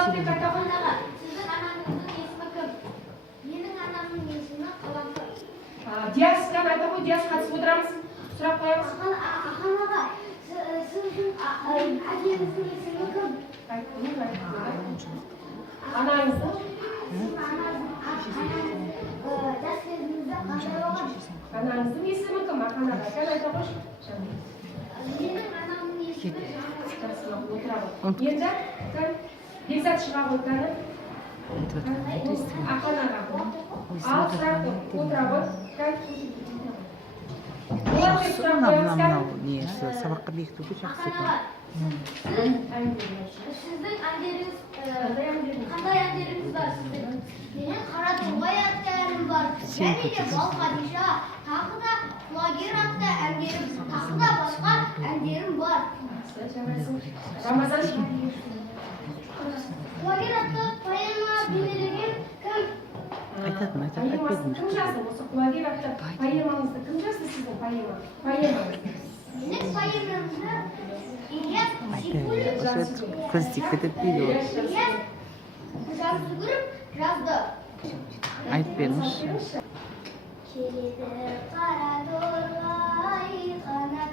болады деп айта ғой. Сіздің анаңыздың есімі кім? Менің анамның есімі Қаламқыр. Диасқа айта ғой, Диас қатысып отырамыз. Сұрақ қоямыз. Ахан аға, сіздің әкеңіздің есімі кім? Анаңыздың? Жас кезіңізде қандай болған? Анаңыздың есімі кім? Ахан аға, сен айта қойшы. Менің анамның есімі Енді Бекзат шыға ғой кәні. Ахан аға. Ал сұрақ отыра ғой. мынау несі сабаққа бекітуге жақсы екен. Сіздің әндеріңіз қандай әндеріңіз бар сіздің? Менің қара торғай атты әнім бар. Және де Бал Хадиша, тағы да құлагер атты әндерім, тағы да басқа әндерім бар. Рамазан Құлагер атты поэма бейнелеген кім? Айтатын, кім жазды? Осы құлагер атты поэмаңызды кім жазды сіздің поэмаңызды? Менің поэмамды Ильяс Сейфуллин Осы көз тиіп кетеді дейді ғой. Ильяс Жансүгіров жазды. Айтып беріңізші. Келеді қара торғай қанат